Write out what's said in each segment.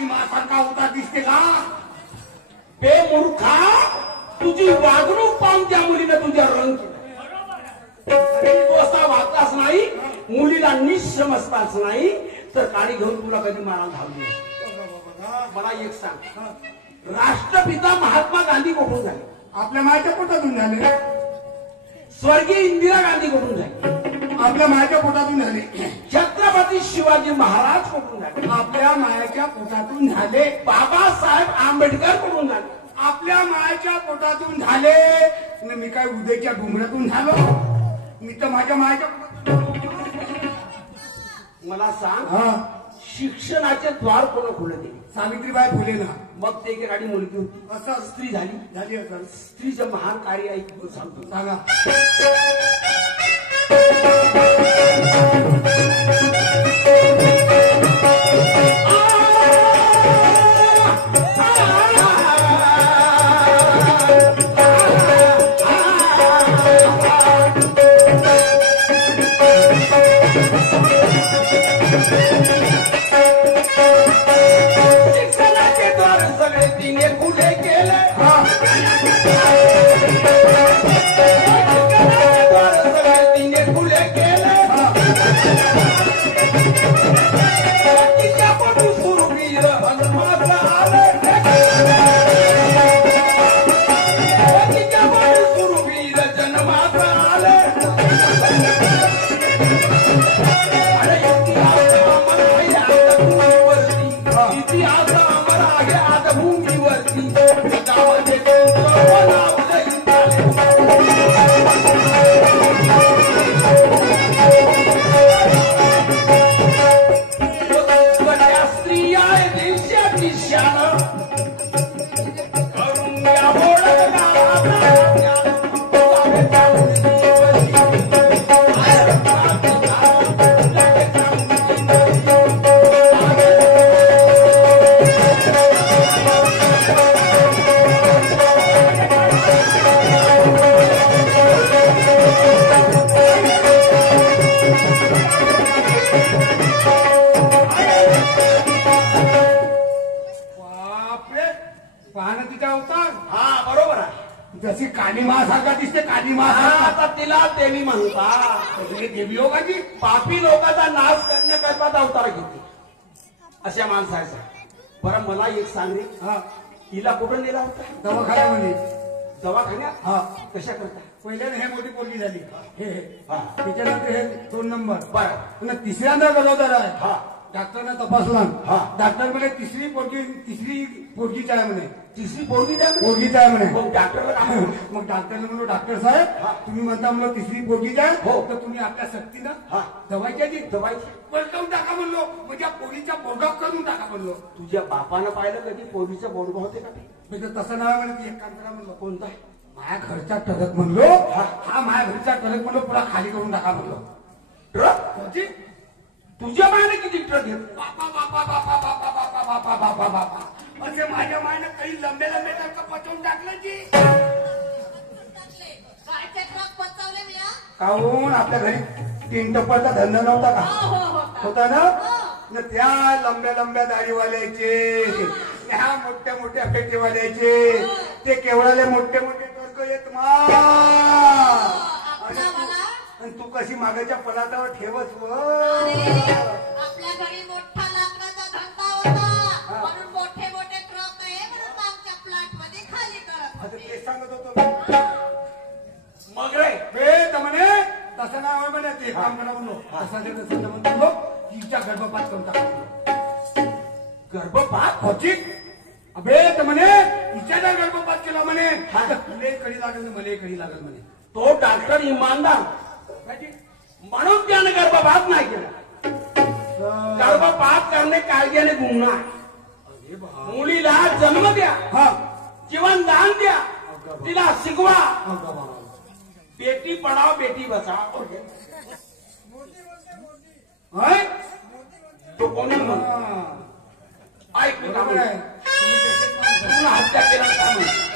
काली मासारखा होता दिसते का? बेमूर्खा, तुझी वागणूक पाहून त्या मुलीनं तुझ्या रंग केला. असा वागताच नाही, मुलीला नीच समजताच नाही, तर काळी घेऊन तुला कधी मारायला धावली. मला एक सांग, राष्ट्रपिता महात्मा गांधी कुठून झाले? आपल्या मायच्या पोटातून झाले. स्वर्गीय इंदिरा गांधी कुठून झाले? आपल्या मायच्या पोटातून झाले. छत्रपती शिवाजी महाराज कुठून झाले? आपल्या मायाच्या पोटातून झाले. बाबासाहेब आंबेडकर कुठून झाले? आपल्या मायच्या पोटातून झाले. न मी काय उदयच्या डोंगरातून झालो? मी तर माझ्या मायच्या पोटातून. मला सांग, हा, शिक्षणाचे द्वार कोण खुले दिले? सावित्रीबाई फुले ना. मग ते एकाडी मुलगी होती, असं स्त्री झाली. झाली असं. स्त्रीचं महान कार्य ऐकून सांगतो. सांगा. शिक्षणाचे द्वार सगळे तिने खुले केले. शिक्षणाचे द्वार सगळे तिने खुले केले. तिच्या पोटी सुरवीर हनुमाचं आलं. तिच्या पोटी सुरवीर जन्माचं आलं. अरे इतिहास अमर आहे आता भूमीवरती. इतिहास अमर आहे आता भूमीवरती. गावाचे तुझं नाव नाही झाले. त्या स्त्रिया देशाची शान करून या बापरे, पाहणं तिचा अवतार. हा बरोबर आहे. जशी काली मासारखा दिसते. काली हा, मासारखा. आता तिला देवी म्हणतात. देवी योगाची. पापी लोकांचा नाश करण्याकरता अवतार घेते अशा माणसाचा. बरं मला एक सांग रे, हा, हिला कुठं नेला होता? दवाखान्यामध्ये. दवाखान्यात. हा, कशा करता? पहिल्याने हे मोठी पोरगी झाली. हे हा. त्याच्यानंतर हे 2 नंबर. बरं. पुन्हा तिसऱ्यांदा गरोदर आहे. हा. डॉक्टरने तपासला. हा. डॉक्टर म्हणे तिसरी पोरगीच आहे म्हणे. तिसरी पोरगी द्या म्हणे. पोरगीच आहे म्हणे. मग डॉक्टरला काय म्हणू? मग डॉक्टरने म्हणलो, डॉक्टर साहेब, हा. तुम्ही म्हणता म्हणलो तिसरी पोरगीच आहे, हो. तर तुम्ही आपल्या सक्तीनं हा. दवायची दवाईची. पलटवून टाका म्हणलो. म्हणजे पोरीच्या बोर्डा करून टाका म्हणलो. तुझ्या बापानं पाहिलं कधी पोरीचं बोर्ड होते का ते? म्हणजे तसं नाही म्हणे. ती एक काम करा म्हणलो. कोणता? माझ्या घरचा टरक म्हणलो. हा माझ्या घरचा टरक म्हणलो पुरा खाली करून टाका म्हणलो. ट्रक? होती? तुझ्या मायने किती ट्रक घेत? बापा बापा बापा बापा बापा बापा बापा बापा असे माझ्या मायनं काही लंबे लंबे टरक पचवून टाकलं की. गायचे ट्रक पचवले मी हा? काहून आपल्या घरी 3 टप्प्याचा धंदा नव्हता का? हो, होता ना? हो. न त्या लंब्या लंब्या दाढीवाल्याचे, ह्या मोठ्या मोठ्या फेटेवाल्याचे, ते केवढाले मोठे मोठे टर्क येत मा. आपला मला आणि तू कशी मागाच्या पलाटावर ठेवत व. अरे, आपल्या घरी मोठा लाकडाचा धंदा होता म्हणून मोठे मोठे ट्रक आहे म्हणून मागच्या प्लॉट मध्ये खाली करत आता होते. ते सांगत होतो. मग रे बे तमने तसं नाव आहे म्हणे. ते काम करा म्हणलो. तसं ते तसं म्हणतो तिच्या गर्भपात करून टाका. गर्भपात? होती? अबे तमने तिच्या जर गर्भपात केला म्हणे, तर तुले कडी लागेल ना मला कडी लागेल म्हणे. तो डॉक्टर इमानदार म्हणून त्याने गर्भपात नाही केला. गर्भपात करणे कायद्याने गुन्हा आहे. अरे बा. मुलीला जन्म द्या, हा. जीवन दान द्या, तिला शिकवा. अगं बा. बेटी पढाओ बेटी बचाओ. होय? तो कोणी म्हणतो? हा. ऐक मी काय बरोबर आहे. म्हणतो. तुम्ही त्याचेच माणसं. तुला हत्या केला काय म्हणतो?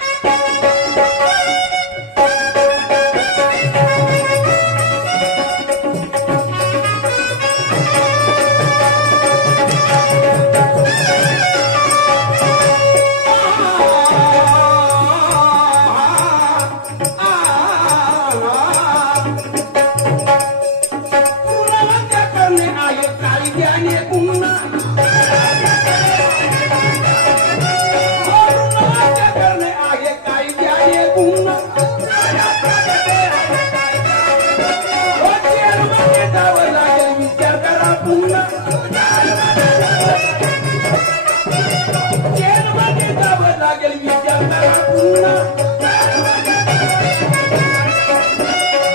करणे आहे काही आहे पुन्हा जावं लागेल विचार करा पुन्हा जेलमध्ये जावं लागेल विचार करा पुन्हा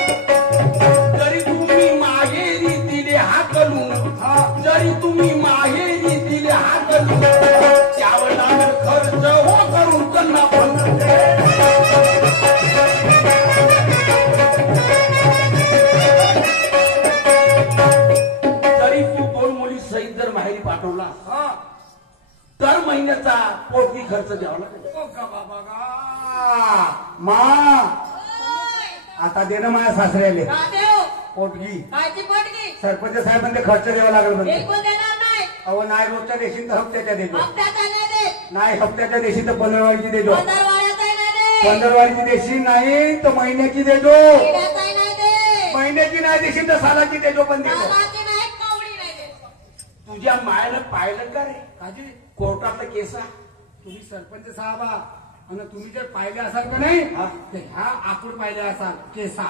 जरी तुम्ही माहेरी दिले हाकलून जरी तुम्ही माहेरी दिले हाकलून त्यावर लागेल खर्च हो करून त्यांना पण तरी तू 2 मुली सहित जर माहेरी पाठवला दर महिन्याचा पोटगी खर्च द्यावा लागेल मा आता दे ना माझ्या सासऱ्याले का देऊ पोटगी कायची पडगी सरपंच साहेबांना खर्च द्यावा लागेल म्हणजे बिलकुल देणार नाही अहो नाही रोजच्या देशी तर हप्त्याच्या देतो हप्त्याचा नाही देत नाही हप्त्याच्या देशी तर पंधरवाडीची देतो पंधरवाड्याचाही नाही देत पंधरवाडीची देशी नाही तर महिन्याची देतो महिन्याचाही नाही देत महिन्याची नाही देशी तर सालाची देतो पण देतो कामाची नाही कवडी नाही देत तुझ्या मायानं पाहिलं का रे काजी कोर्टातलं केसा तुम्ही सरपंच साहेबा आणि तुम्ही जर पाहिले असाल का नाही हा. तर ह्या आकूड पाहिले असाल केसा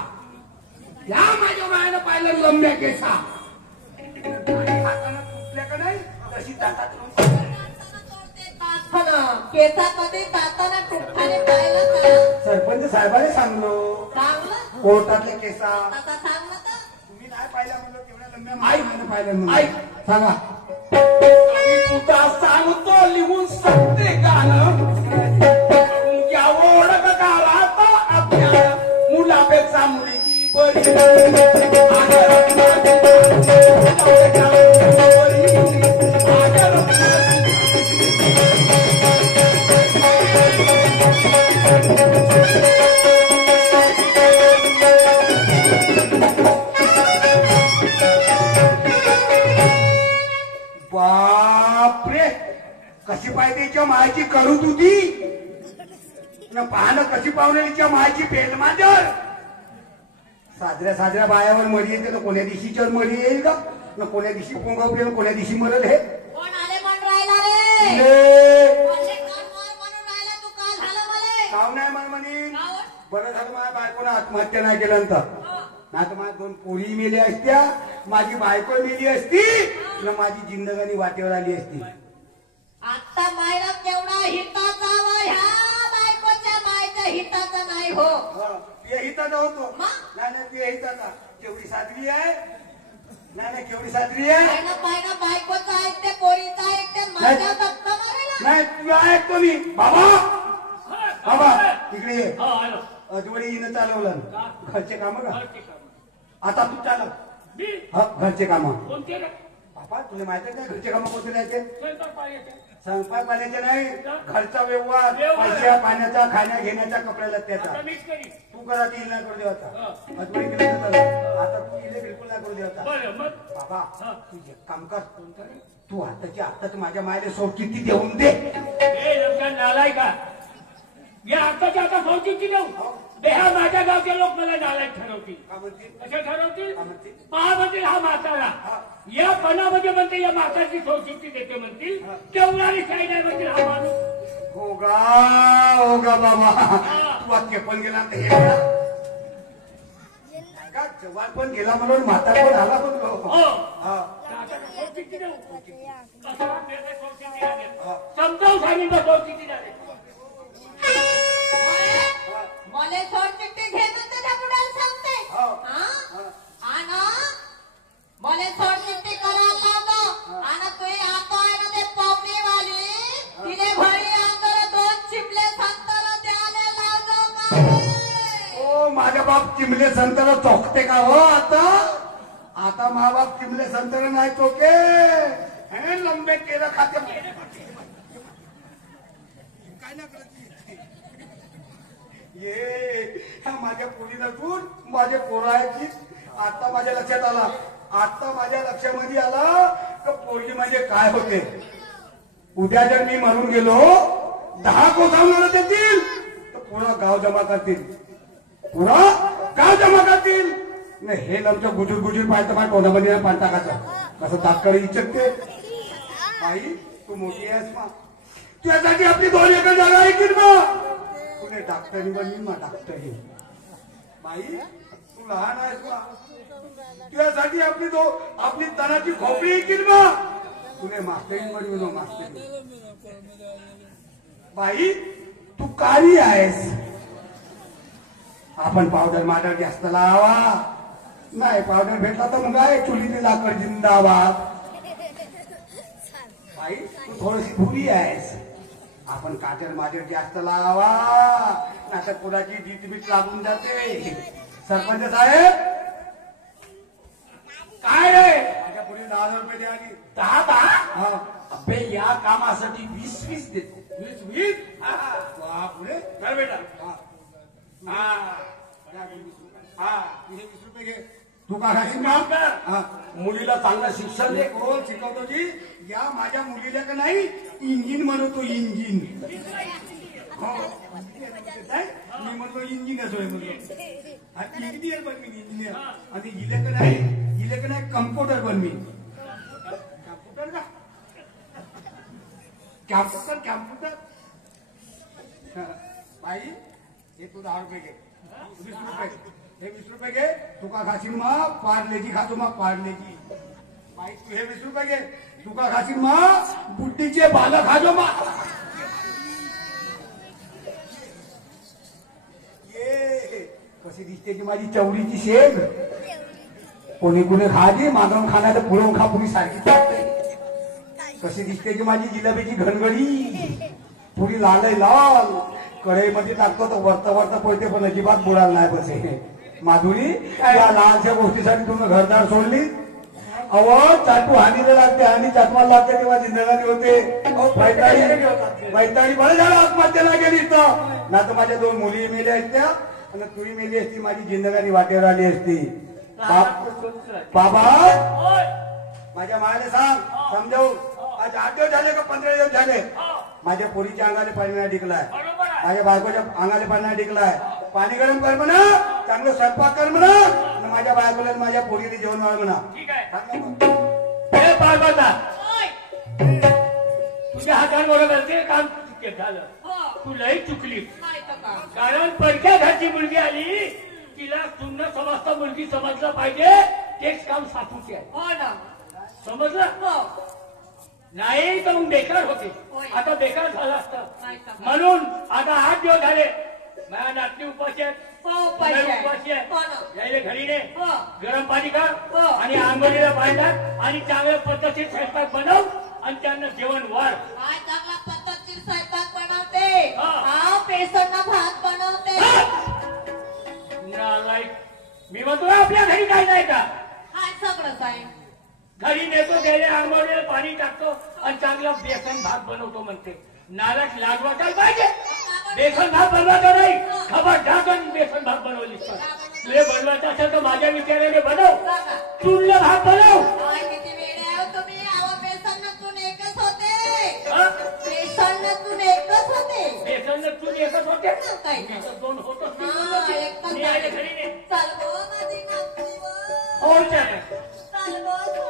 या माझ्या मायानं पाहिलं लंब्या केसा हातानं तुटल्या का नाही तशी दातात केसामध्ये दाताना तुटताने पाहिलं का सरपंच साहेबाने सांगलो चांगलं कोर्टातल्या केसा आता सांगलं तर तुम्ही नाही पाहिल्या म्हणलं तेवढ्या लंब्या ऐक. मायानं पाहिलं म्हणून. ऐक. सांगा तुझा सांगतो लिहून सत्य गाणं तुमच्या ओळख गावात आपल्या मुलापेक्षा मुलगी बरी आदर मुलापेक्षा मुलगी बरी. आदर बापरे कशी पाहिजे तिच्या मायाची करू तुझी न पाहणं कशी पाहुण्याच्या मायाची पेल मांजर साजऱ्या साजऱ्या बायावर मरी येते ना कोण्या दिवशीच्यावर मरी येईल का न कोण्या दिवशी पोंगावली कोण्या दिवशी मरल हे कोण आले म्हणून राहिला रे ले. आले कानवर म्हणून राहिला तू काल झालं मला काव नाही मन म्हणी कावर? बरं झालं माझ्या बायकोनं आत्महत्या नाही केल्यानंतर हं. नाही तर माझ्या 2 पोरी मेल्या असत्या माझी बायको मेली असती न माझी जिंदगानी वाटेवर आली असती आता मायला केवढा हिताचा व ह्या बायकोच्या मायच्या हिताचा नाही हो ते हिताचा होतो मग? नाही ते हिताचा केवढी साजरी आहे नाही केवढी साजरी आहे पाहिलं बायकोचा ऐकते पोरीचा ऐकते माझ्या धक्का मारायला नाही तुला ऐकतो मी बाबा बाबा इकडे ये अजवळी हिनं चालवलं घरचे काम का आता तू चालव घरचे काम बाबा तुला माहिती नाही घरचे काम कोणते नाही स्वयंपाक पाण्याचे नाही घरचा व्यवहार पैशा पाण्याचा खाण्या घेण्याचा कपड्या लत्याचा तू करा ती नाही करू देवाचा अजवळी केलं तर आता तू इले बिलकुल नाही करू देवाचा बाबा तू एक काम कर तू आताच माझ्या मायला सोडची ती देऊन दे नालाय का या आताच्या आता सोडची देऊ ह्या माझ्या गावचे लोक मला नालायक ठरवतील का म्हणतील कसे ठरवतील का म्हणतील महामंत्री हा म्हातारा या पणामध्ये म्हणते या माताची सोडचिठ्ठी देते म्हणतील केवढारी काही नाही म्हणतील हा माणूस हो गा बाबा तू वाक्य पण गेला तर हे बघा. का जवान पण गेला म्हणून म्हातारा पण आला पण हो हा. सोडचिठ्ठी देऊ समजावून सांगितलं सोडचिठ्ठी द्यावे मला सोडचिठ्ठी घे म्हणते त्या पुढाला सांगते हो. आणि मला सोडचिठ्ठी करायला लावतो आणि तू आता आहे ना ते पाहुणेवाली तिने घरी अंतर 2 चिमले संताला द्यायला लावतो ओ माझ्या बाप चिमले संताला चोखते का हो आता मा बाप चिमले संताला नाही चोके हे लंबे केलं खाते काय ना करत ये माझ्या पोरी नसून माझे पोराची आता माझ्या लक्षात आला आता माझ्या लक्षामध्ये आला का पोरगी म्हणजे काय होते उद्या जर मी मरून गेलो 10 कोसावणार देतील तर पुरा गाव जमा करतील पुरा गाव जमा करतील नाही हे आमच्या गुजूर पाहिजे माझ्या तोंडामध्ये पाणी टाकायचं कसं दातकडी इच्छकते बाई तू मोठी आहेस मा तुझ्यासाठी आपली 2 एकर जागा आहे की मग तुने डॉक्टरी बनवी मा डॉक्टरी बाई तू लहान आहेस मा तुझ्यासाठी आपली तनाची खोपडी आहे की मग तुने मास्टरी बनवी नो मास्टरी बाई तू काळी आहेस आपण पावडर माडर जास्त लावा नाही पावडर भेटला तर मग काय चुलीने लाकड जिंदाबाद बाई तू थोडीशी भुरी आहेस आपण काजर माजर जास्त लावा नाहीतर कुणाची जीत लागून जाते सरपंच साहेब काय रे माझ्या पुढे 10,000 रुपये द्या आधी 10 अबे या कामासाठी 20 देतो 20 पुढे कर बेटा हे 20 रुपये घे तू का खाशील काम कर मुलीला चांगलं शिक्षण दे कोण शिकवतो जी या माझ्या मुलीला का नाही इंजिन म्हणतो इंजिन हो मी म्हणतो इंजिनियर होय म्हणतो इंजिनियर बन मी इंजिनियर आणि हिले का नाही कम्प्युटर बन मी कम्प्युटर का कॅम्प्युटर बाई हे तू 10 रुपये घे 20 रुपये हे 20 रुपये घे तुका खाशील मग पार्लेजी खातो मग पार्लेजी बाई तू हे 20 रुपये घे तुका खाशील मग बुड्डीचे बाल खाजो मग ये कशी दिसते की माझी चवडीची शेग कोणी कोणी खाजी मागून खाण्याचं पुरवून खा पुरी सारखी चालते कशी दिसते की माझी जिलेबीची घनगडी पुरी लाल लाल कढईमध्ये टाकतो तर वरता वरता पळते पण अजिबात बुडाल नाही बसे माधुरी या लहानशा गोष्टीसाठी तुम्ही घरदार सोडली अव चाटू हानीला लागते आणि चाटवाला लागते तेव्हा जिंदगानी होते वैताळी बरं झालं आत्महत्याला गेली तर ना तर माझ्या 2 मुली मेल्या आहेत त्या आणि तुही मेली असती माझी जिंदगानी वाटेवर आली असती बाबा माझ्या मायाने सांग समजावून आज 8 दिवस झाले का 15 दिवस झाले माझ्या पोरीच्या अंगाने पाणी नाही टिकलाय माझ्या बायकोच्या अंगाने पाणी नाही टिकलाय पाणी गरम कर म्हणा चांगलं स्वयंपाक कर म्हणा आणि माझ्या बायकोला माझ्या पोरीने जेवण वाढ म्हणा तुझ्या हातांबरोबर ते काम झालं तू लई चुकली कारण परक्या घरची मुलगी आली तिला सुन्न समजता मुलगी समजलं पाहिजे तेच काम सासूचे आहे समजलं नाही तर बेकार होते आता बेकार झालं असतं म्हणून आता 8 दिवस झाले माझ्या नातनी उपाशी उपाशी आहे यायला घरी ने गरम पाणी कर आणि आंघोळीला बांधतात आणि चांगल्या पद्धतीत स्वयंपाक बनव आणि त्यांना जेवण वाढ चांगला पद्धतशीर स्वयंपाक बनवते बेसनना भात बनवते मी म्हणतो आपल्या घरी काय नाही का काय सगळं काय घरी नेतो त्याने आंघोळीला पाणी टाकतो आणि चांगला बेसन भात बनवतो म्हणते नाराज लाज वाटायला पाहिजे बेसन भात बनवायचा नाही खबर ढाकून बेसन भात बनवलीस तुला बनवायचं असेल तर माझ्या विचाराने बनव चुरलं भात बनव तुम्ही बेसनातून एकच होते बेसनातून एकच होते बेसनातून एकच होते काय 2 होतच घरी घरी चाल गो माझी हो चाल गो